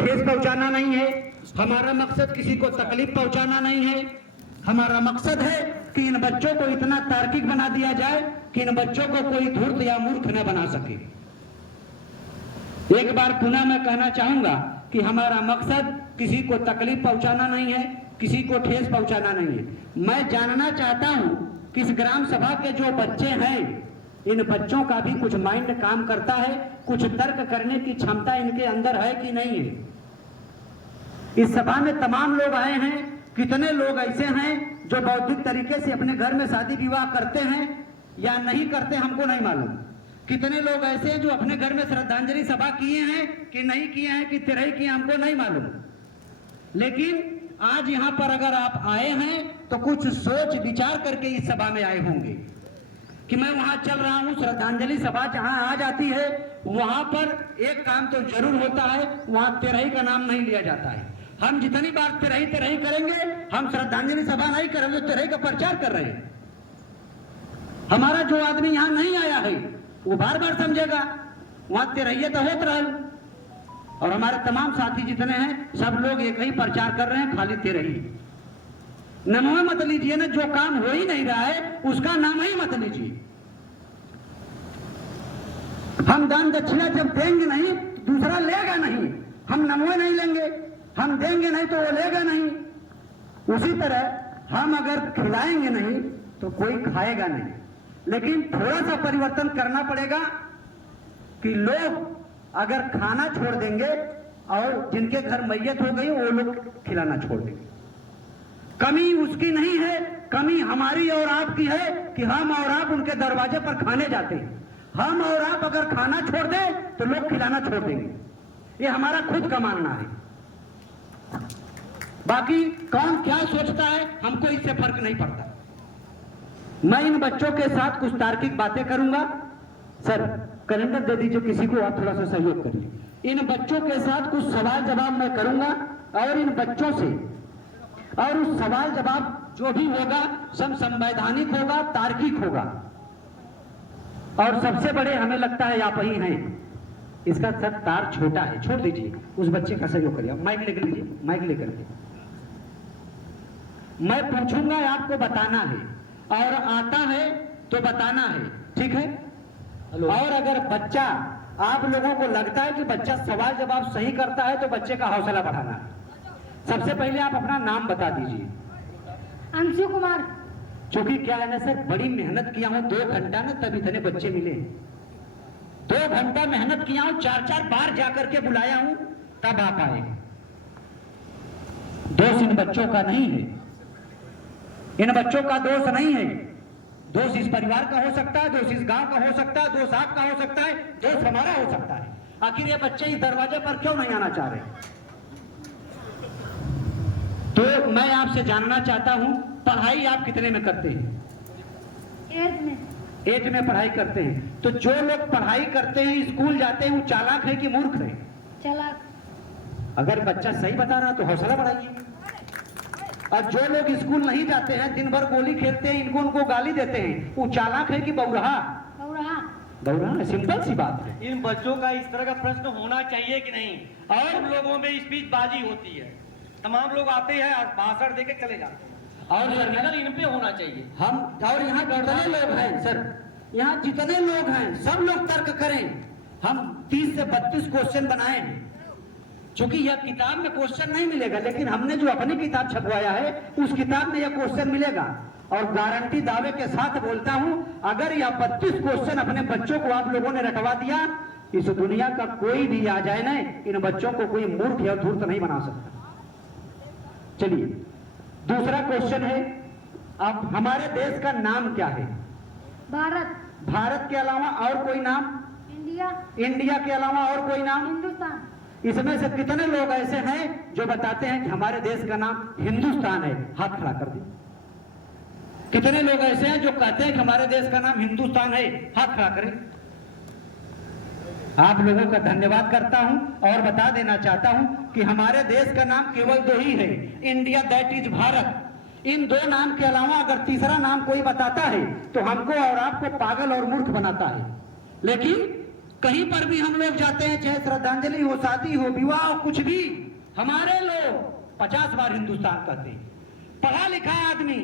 ठेस पहुंचाना नहीं है, हमारा मकसद किसी को तकलीफ पहुंचाना नहीं है। हमारा मकसद है कि इन बच्चों को इतना तार्किक बना दिया जाए कि इन बच्चों को कोई धूर्त या मूर्ख न बना सके। एक बार पुनः मैं कहना चाहूंगा कि हमारा मकसद किसी को तकलीफ पहुंचाना नहीं है, किसी को ठेस पहुंचाना नहीं है। मैं जानना चाहता हूं कि इस ग्राम सभा के जो बच्चे हैं, इन बच्चों का भी कुछ माइंड काम करता है, कुछ तर्क करने की क्षमता इनके अंदर है कि नहीं है। इस सभा में तमाम लोग आए हैं, कितने लोग ऐसे हैं जो बौद्धिक तरीके से अपने घर में शादी विवाह करते हैं या नहीं करते हमको नहीं मालूम। कितने लोग ऐसे हैं जो अपने घर में श्रद्धांजलि सभा किए हैं कि नहीं किए हैं, कि तिरई किए, हमको नहीं मालूम। लेकिन आज यहाँ पर अगर आप आए हैं तो कुछ सोच विचार करके इस सभा में आए होंगे कि मैं वहां चल रहा हूं। श्रद्धांजलि सभा जहां आ जाती है वहां पर एक काम तो जरूर होता है, वहां तिरई का नाम नहीं लिया जाता है। हम जितनी बार तिरई करेंगे, हम श्रद्धांजलि सभा नहीं करेंगे, तिरई का प्रचार कर रहे हैं। हमारा जो आदमी यहाँ नहीं आया है वो बार बार समझेगा वहां तिरई तो होत रहा। और हमारे तमाम साथी जितने हैं सब लोग एक ही प्रचार कर रहे हैं, खाली तिरई। नाम मत लीजिए ना, जो काम हो ही नहीं रहा है उसका नाम ही मत लीजिए। हम दान दक्षिणा जब देंगे नहीं दूसरा लेगा नहीं, हम नमो नहीं लेंगे, हम देंगे नहीं तो वो लेगा नहीं। उसी तरह हम अगर खिलाएंगे नहीं तो कोई खाएगा नहीं। लेकिन थोड़ा सा परिवर्तन करना पड़ेगा कि लोग अगर खाना छोड़ देंगे और जिनके घर मैयत हो गई वो लोग खिलाना छोड़ देंगे। कमी उसकी नहीं है, कमी हमारी और आपकी है कि हम और आप उनके दरवाजे पर खाने जाते हैं। हम और आप अगर खाना छोड़ दें तो लोग खिलाना छोड़ देंगे। ये हमारा खुद का मानना है। बाकी कौन क्या सोचता है हमको इससे फर्क नहीं पड़ता। मैं इन बच्चों के साथ कुछ तार्किक बातें करूंगा। सर कैलेंडर दे दीजिए किसी को, आप थोड़ा सा सहयोग करिए। इन बच्चों के साथ कुछ सवाल जवाब मैं करूंगा और इन बच्चों से, और उस सवाल जवाब जो भी होगा सब संवैधानिक होगा, तार्किक होगा। और सबसे बड़े हमें लगता है आप ही हैं। इसका सर तार छोटा है, छोड़ दीजिए, उस बच्चे का सहयोग करिए। माइक लेकर लीजिए, माइक लेकर के मैं पूछूंगा, आपको बताना है और आता है तो बताना है, ठीक है। और अगर बच्चा, आप लोगों को लगता है कि बच्चा सवाल जवाब सही करता है तो बच्चे का हौसला बढ़ाना है। सबसे पहले आप अपना नाम बता दीजिए। अंशु कुमार। क्योंकि क्या है ना सर, बड़ी मेहनत किया हूं, 2 घंटा ना तब इतने बच्चे मिले। 2 घंटा मेहनत किया हूं, 4-4 बार जाकर के बुलाया हूं, तब आप आए। दोष इन बच्चों का नहीं है, इन बच्चों का दोष नहीं है। दोष इस परिवार का हो सकता है, दोष इस गांव का हो सकता है, दोष आपका हो सकता है, दोष हमारा हो सकता है। आखिर ये बच्चे इस दरवाजे पर क्यों नहीं आना चाह रहे? तो मैं आपसे जानना चाहता हूं, पढ़ाई आप कितने में करते हैं? 8th में। 8th में पढ़ाई करते हैं। तो जो लोग पढ़ाई करते हैं, स्कूल जाते हैं, वो चालाक है कि मूर्ख है? चालाक। अगर बच्चा सही बता रहा तो हौसला बढ़ाइए। और जो लोग स्कूल नहीं जाते हैं, दिन भर गोली खेलते हैं, इनको उनको गाली देते हैं, वो चालाक है कि बौरहा? बौरहा, सिंपल सी बात है। इन बच्चों का इस तरह का प्रश्न होना चाहिए कि नहीं? और हम लोगों में स्पीचबाजी होती है, तमाम लोग आते हैं भाषण देके चले जाते हैं, और नजर इन पे होना चाहिए। हम और यहाँ जितने लोग हैं सर, यहाँ जितने लोग हैं सब लोग तर्क करें। हम 30 से 32 क्वेश्चन बनाए हैं। चूंकि यह किताब में क्वेश्चन नहीं मिलेगा, लेकिन हमने जो अपनी किताब छपवाया है उस किताब में यह क्वेश्चन मिलेगा। और गारंटी दावे के साथ बोलता हूं, अगर यह 32 क्वेश्चन अपने बच्चों को आप लोगों ने रटवा दिया, इस दुनिया का कोई भी आ जाए ना, इन बच्चों को कोई मूर्ख या धूर्त नहीं बना सकता। चलिए दूसरा क्वेश्चन है, अब हमारे देश का नाम क्या है? भारत। भारत के अलावा और कोई नाम? इंडिया। इंडिया के अलावा और कोई नाम? हिंदुस्तान। इसमें से कितने लोग ऐसे हैं जो बताते हैं कि हमारे देश का नाम हिंदुस्तान है? हाथ खड़ा कर दिए। कितने लोग ऐसे हैं जो कहते हैं कि हमारे देश का नाम हिंदुस्तान है? हाथ खड़ा करें। आप लोगों का धन्यवाद करता हूं और बता देना चाहता हूं कि हमारे देश का नाम केवल 2 ही है, इंडिया, दैट इज भारत। इन 2 नाम के अलावा अगर तीसरा नाम कोई बताता है तो हमको और आपको पागल और मूर्ख बनाता है। लेकिन कहीं पर भी हम लोग जाते हैं, चाहे श्रद्धांजलि हो, शादी हो, विवाह हो, कुछ भी, हमारे लोग 50 बार हिंदुस्तान कहते हैं। पढ़ा लिखा आदमी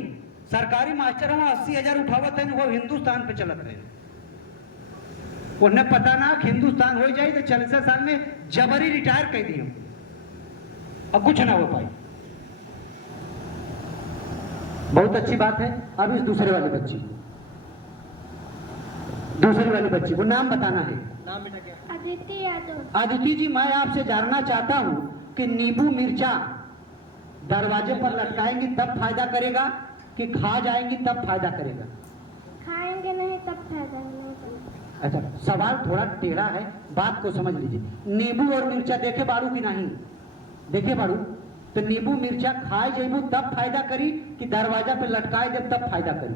सरकारी मास्टर हो 80,000 उठावत है, वो हिंदुस्तान पे चलत रहे। उन्हें पता ना कि हिंदुस्तान हो जाए तो 40 साल में जबरी रिटायर कर दिए, अब कुछ ना हो पाई। बहुत अच्छी बात है। अब इस दूसरे वाली बच्ची को नाम बताना है। नाम बेटा क्या है? अदिति यादव। अदिति जी, मैं आपसे जानना चाहता हूं कि नींबू मिर्चा दरवाजे पर लटकाएंगी तब फायदा करेगा कि खा जाएंगी तब फायदा करेगा? खाएंगे नहीं तब फायदा नहीं होगा। अच्छा, सवाल थोड़ा टेढ़ा है, बात को समझ लीजिए। नींबू और मिर्चा देखे बाड़ू कि नहीं? देखे बाड़ू तो नींबू मिर्चा खाए जेबू तब फायदा करी कि दरवाजा पे लटकाए जब तब फायदा करी?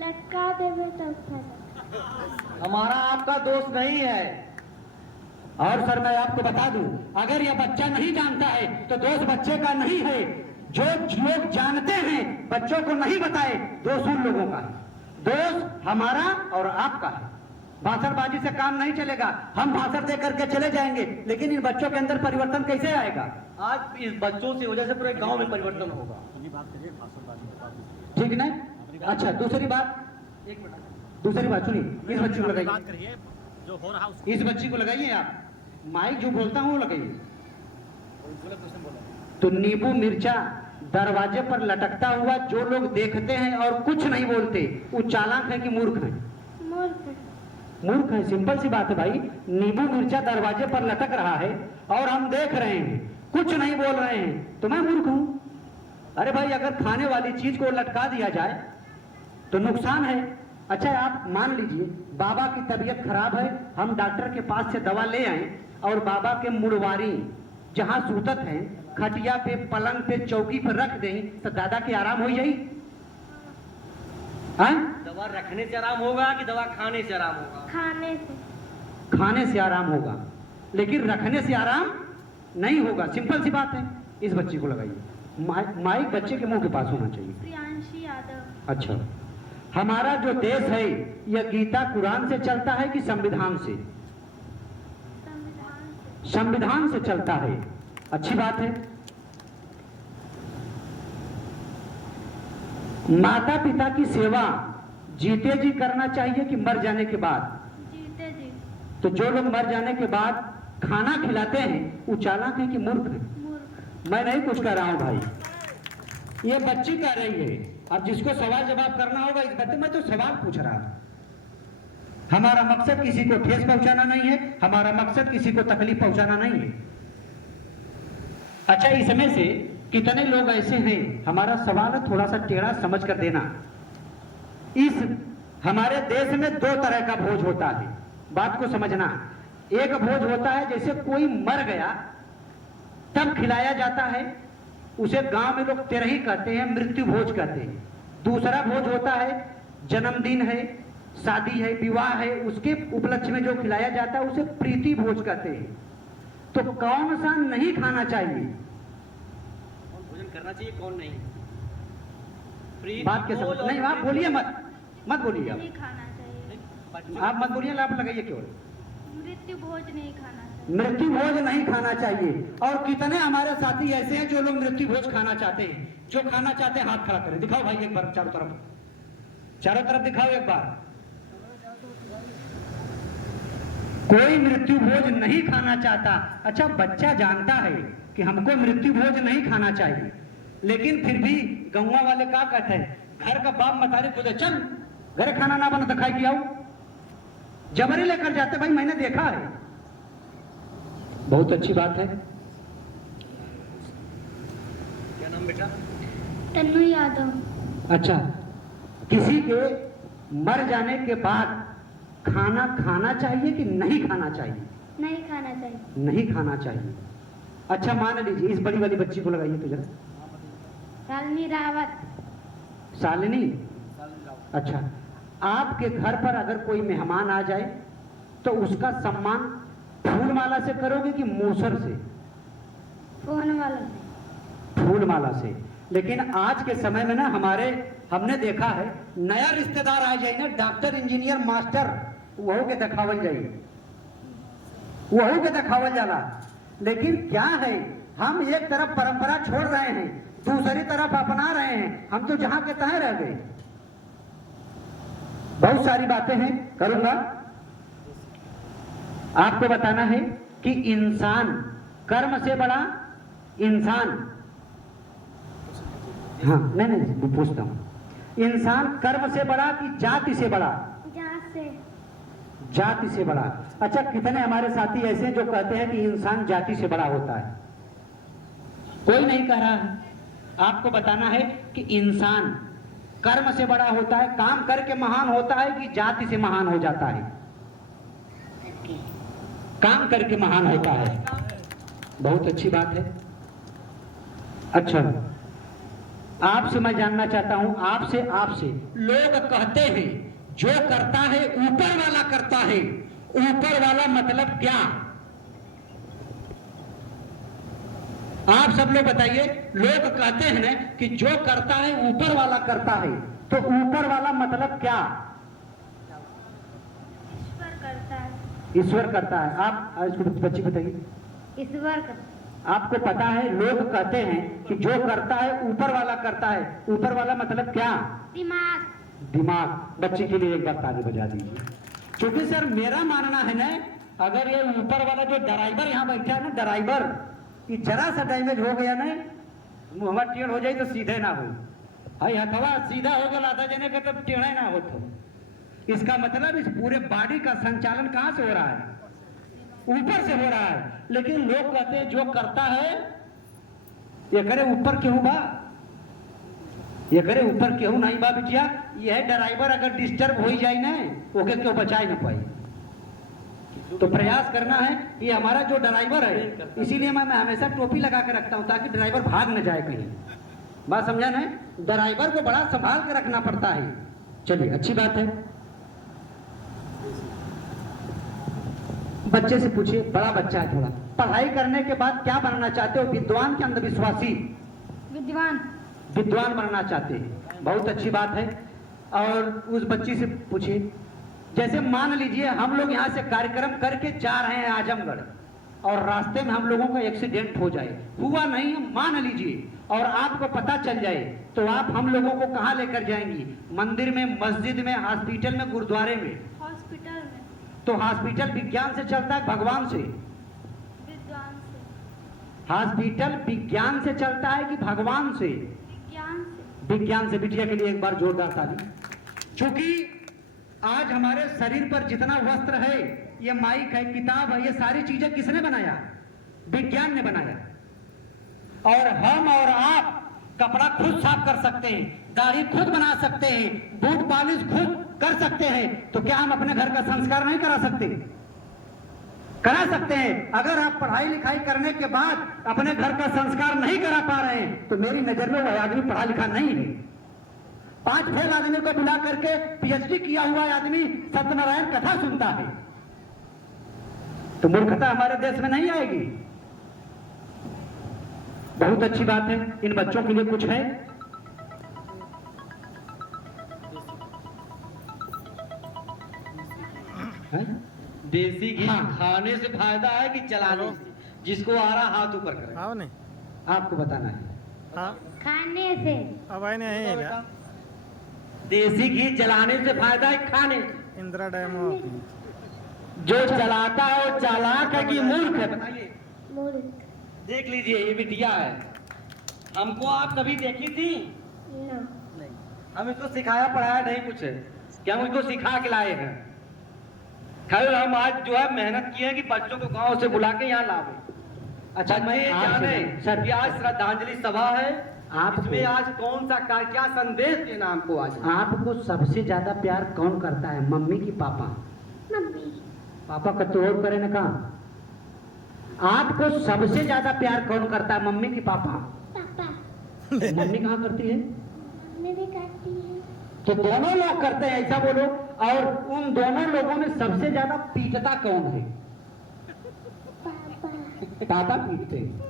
लटका देवे तब फायदा। हमारा आपका दोस्त नहीं है। और सर मैं आपको बता दूं, अगर यह बच्चा नहीं जानता है तो दोष बच्चे का नहीं है। जो लोग जानते हैं बच्चों को नहीं बताए, दोष उन लोगों का है। दोष हमारा और आपका है। भाषणबाजी से काम नहीं चलेगा। हम भाषण दे करके चले जाएंगे, लेकिन इन बच्चों के अंदर परिवर्तन कैसे आएगा? आज इस बच्चों से वजह से पूरे गांव में परिवर्तन होगा। ठीक ना? अच्छा, दूसरी बात सुनिए, इस बच्ची को लगाइए, जो हो रहा इस बच्ची को लगाइए आप, माइक जो बोलता हूँ वो लगाइए। तो नींबू मिर्चा दरवाजे पर लटकता हुआ जो लोग देखते हैं और कुछ नहीं बोलते, वो चालाक है कि मूर्ख है? मूर्ख है। सिंपल सी बात है भाई। नींबू मिर्चा दरवाजे पर लटक रहा है और हम देख रहे हैं, कुछ नहीं बोल रहे हैं, तो मैं मूर्ख हूं? अरे भाई, अगर खाने वाली चीज को लटका दिया जाए तो नुकसान है। अच्छा, आप मान लीजिए बाबा की तबीयत खराब है, हम डॉक्टर के पास से दवा ले आए और बाबा के मुड़वारी जहां सूतत है खटिया पे, पलंग पे, चौकी पर रख दें तो दादा की आराम हो जाई? दवा रखने से आराम होगा कि दवा खाने से आराम होगा? खाने से आराम होगा, लेकिन रखने से आराम नहीं होगा। सिंपल सी बात है। इस बच्ची को लगाइए। माइक बच्चे के मुंह के पास होना चाहिए। प्रियांशी यादव। अच्छा, हमारा जो देश है यह गीता कुरान से चलता है कि संविधान से? संविधान से चलता है। अच्छी बात है। माता पिता की सेवा जीते जी करना चाहिए कि मर जाने के बाद? जीते जी। तो जो लोग मर जाने के बाद खाना खिलाते हैं वो चालाक है कि मूर्ख है? मैं नहीं कुछ कह रहा हूं भाई, ये बच्ची कह रही है। अब जिसको सवाल जवाब करना होगा इस बच्चे, मैं तो सवाल पूछ रहा था। हमारा मकसद किसी को ठेस पहुंचाना नहीं है, हमारा मकसद किसी को तकलीफ पहुंचाना नहीं है। अच्छा, इसमें से कितने लोग ऐसे हैं, हमारा सवाल है थोड़ा सा टेढ़ा समझ कर देना। इस हमारे देश में 2 तरह का भोज होता है, बात को समझना। एक भोज होता है जैसे कोई मर गया तब खिलाया जाता है, उसे गांव में लोग तेरही कहते हैं, मृत्यु भोज कहते हैं। दूसरा भोज होता है जन्मदिन है, शादी है, विवाह है, उसके उपलक्ष्य में जो खिलाया जाता है उसे प्रीति भोज कहते हैं। तो कौन सा नहीं खाना चाहिए? कौन भोजन करना चाहिए, कौन नहीं? बात के समझ नहीं, आप बोलिए मत बोलिए। नहीं खाना चाहिए। आप मत बोलिए, आप लगाइए केवल। मृत्यु भोज नहीं खाना चाहिए। मृत्यु भोज नहीं खाना चाहिए। और कितने हमारे साथी ऐसे हैं जो लोग मृत्यु भोज खाना चाहते हैं? जो खाना चाहते हैं हाथ खड़ा करें, दिखाओ भाई एक बार, चारों तरफ दिखाओ एक बार। कोई मृत्यु भोज नहीं खाना चाहता। अच्छा, बच्चा जानता है कि हमको मृत्यु भोज नहीं खाना चाहिए, लेकिन फिर भी गौवा वाले क्या कहते हैं, घर का बाप मतारी खुद चल घर खाना ना बना तो खाई आओ, जबरी लेकर जाते। भाई मैंने देखा है। बहुत अच्छी बात है। क्या नाम बेटा? तन्नू यादव। अच्छा, किसी के मर जाने के बाद खाना खाना चाहिए कि नहीं खाना चाहिए? नहीं खाना चाहिए। नहीं खाना चाहिए। अच्छा, मान लीजिए इस बड़ी वाली बच्ची को लगाइए तो जरा। शालिनी रावत। शालिनी? अच्छा, आपके घर पर अगर कोई मेहमान आ जाए तो उसका सम्मान फूल माला से करोगे कि मूसर से? फोन वाला से। फूल माला से। लेकिन आज के समय में ना हमने देखा है, नया रिश्तेदार आ जाए ना, डॉक्टर इंजीनियर मास्टर वो के दिखावल जाइए वहू के दिखावल जाला। लेकिन क्या है, हम एक तरफ परंपरा छोड़ रहे हैं, दूसरी तरफ अपना रहे हैं, हम तो जहां के तहां रह गए। बहुत सारी बातें हैं, करूंगा। आपको बताना है कि इंसान कर्म से बड़ा, इंसान, हाँ नहीं पूछता हूं, इंसान कर्म से बड़ा कि जाति से बड़ा? जाति से बड़ा। अच्छा, कितने हमारे साथी ऐसे हैं जो कहते हैं कि इंसान जाति से बड़ा होता है? कोई नहीं कह रहा है। आपको बताना है कि इंसान कर्म से बड़ा होता है, काम करके महान होता है कि जाति से महान हो जाता है? काम करके महान होता है। बहुत अच्छी बात है। अच्छा, आपसे मैं जानना चाहता हूं, आपसे लोग कहते हैं जो करता है ऊपर वाला करता है, ऊपर वाला मतलब क्या? आप सब लोग बताइए। लोग कहते हैं ना कि जो करता है ऊपर वाला करता है, तो ऊपर वाला मतलब क्या? ईश्वर करता है। ईश्वर करता है। आप इसको बच्ची बताइए। ईश्वर करता है। आपको पता है लोग कहते हैं कि जो करता है ऊपर वाला करता है, ऊपर वाला मतलब क्या? दिमाग। दिमाग। बच्चे के लिए एक बार ताली बजा दीजिए। क्योंकि सर मेरा मानना है ना, अगर ये ऊपर वाला जो ड्राइवर यहाँ बैठा है ना, ड्राइवर, ये जरा सा डैमेज हो गया ना, मुहम्मा टेढ़ हो जाए तो सीधे ना हो, हाई हथवा सीधा हो गया लाता जने का तब टेढ़े ना हो। तो इसका मतलब इस पूरे बॉडी का संचालन कहाँ से हो रहा है? ऊपर से हो रहा है। लेकिन लोग कहते हैं जो करता है ये करे ऊपर क्यों बा, ये करे ऊपर क्यों नहीं बा बिटिया। यह ड्राइवर अगर डिस्टर्ब हो ही जाए ना, ओके क्यों बचाए ना पाए। तो प्रयास करना है। ये हमारा जो ड्राइवर है, इसीलिए मैं हमेशा टोपी लगा के रखता हूं ताकि ड्राइवर भाग न जाए कहीं। बात समझा ना? ड्राइवर को बड़ा संभाल के रखना पड़ता है। चलिए, अच्छी बात है। बच्चे से पूछिए, बड़ा बच्चा है थोड़ा, पढ़ाई करने के बाद क्या बनना चाहते हो? विद्वान के अंधविश्वासी? विद्वान। विद्वान बनना चाहते हैं, बहुत अच्छी बात है। और उस बच्ची से पूछिए, जैसे मान लीजिए हम लोग यहाँ से कार्यक्रम करके जा रहे हैं आजमगढ़, और रास्ते में हम लोगों का एक्सीडेंट हो जाए, हुआ नहीं मान लीजिए, और आपको पता चल जाए, तो आप हम लोगों को कहाँ लेकर जाएंगी? मंदिर में, मस्जिद में, हॉस्पिटल में, गुरुद्वारे में? हॉस्पिटल में। तो हॉस्पिटल विज्ञान से चलता है भगवान से? विद्वान से। हॉस्पिटल विज्ञान से चलता है कि भगवान से? विज्ञान से। विज्ञान से। बिटिया के लिए एक बार जोरदार ताली। क्योंकि आज हमारे शरीर पर जितना वस्त्र है, ये माइक है, किताब है, ये सारी चीजें किसने बनाया? विज्ञान ने बनाया। और हम और आप कपड़ा खुद साफ कर सकते हैं, दाढ़ी खुद बना सकते हैं, बूट पॉलिश खुद कर सकते हैं, तो क्या हम अपने घर का संस्कार नहीं करा सकते? करा सकते हैं। अगर आप पढ़ाई लिखाई करने के बाद अपने घर का संस्कार नहीं करा पा रहे हैं, तो मेरी नजर में वह आदमी पढ़ा लिखा नहीं है। 5 फेल आदमी को बुला करके पीएचडी किया हुआ आदमी सत्यनारायण कथा सुनता है, तो मूर्खता हमारे देश में नहीं आएगी। बहुत अच्छी बात है। इन बच्चों के लिए कुछ है? देसी घी हाँ। खाने से फायदा है कि चलाने से? जिसको आ रहा हाथ ऊपर करे। हाँ नहीं आपको बताना है। हाँ खाने से। अब आए नहीं है क्या? देसी घी जलाने से फायदा है खाने से? इंदिरा डैमो जो चलाता है वो चालाक है कि मूर्ख है? बताइए। मूर्ख। देख लीजिए, ये बिटिया है। हमको आप कभी देखी थी? नो। नहीं। हम इसको सिखाया पढ़ाया नहीं कुछ है कि हम इसको सिखा के लाए हैं। खैर, हम आज जो है मेहनत किए हैं कि बच्चों को गांव से बुला के यहाँ लावे। अच्छा, मैं ये आप जाने सुनिए, सर, कि आज श्रद्धांजलि सभा है, आपको- इसमें आज कौन सा क्या संदेश देना हमको आज? आपको सबसे ज्यादा प्यार कौन करता है, मम्मी की पापा? मम्मी। पापा का तो और करे ना कहा। आपको सबसे ज्यादा प्यार कौन करता है, मम्मी की पापा? पापा। मम्मी कहाँ करती है? मम्मी भी करती है। तो दोनों लोग करते हैं, ऐसा बोलो। और उन दोनों लोगों में सबसे ज्यादा पीटता कौन है? पापा। पापा पीटते हैं।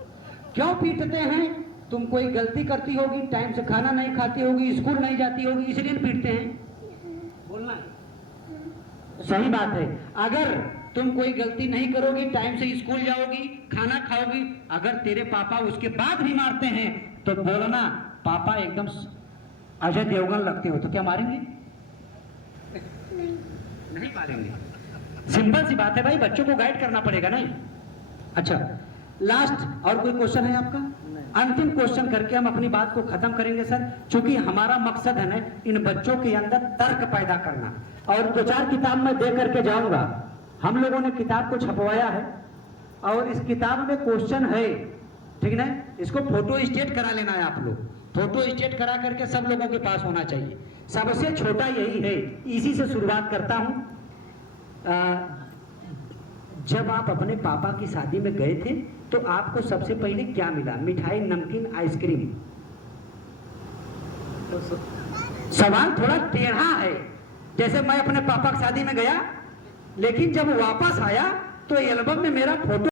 क्यों पीटते हैं? तुम कोई गलती करती होगी, टाइम से खाना नहीं खाती होगी, स्कूल नहीं जाती होगी, इसलिए पीटते हैं। बोलना है, सही बात है। अगर तुम कोई गलती नहीं करोगी, टाइम से स्कूल जाओगी, खाना खाओगी। अगर तेरे पापा उसके बाद भी मारते हैं तो बोलना पापा एकदम अजय देवगन लगते हो। तो क्या मारेंगे? नहीं मारेंगे। सिंपल सी बात है भाई, बच्चों को गाइड करना पड़ेगा नहीं। अच्छा, लास्ट और कोई क्वेश्चन है आपका? अंतिम क्वेश्चन करके हम अपनी बात को खत्म करेंगे सर, क्योंकि हमारा मकसद है ना इन बच्चों के अंदर तर्क पैदा करना। और 2-4 किताब मैं दे करके जाऊंगा। हम लोगों ने किताब को छपवाया है और इस किताब में क्वेश्चन है, ठीक ना? इसको फोटो स्टेट करा लेना है आप लोग। फोटो स्टेट करा करके सब लोगों के पास होना चाहिए। सबसे छोटा यही है, इसी से शुरुआत करता हूं। जब आप अपने पापा की शादी में गए थे तो आपको सबसे पहले क्या मिला? मिठाई, नमकीन, आइसक्रीम? सवाल थोड़ा टेढ़ा है। जैसे मैं अपने पापा की शादी में गया, लेकिन जब वापस आया तो एल्बम में मेरा फोटो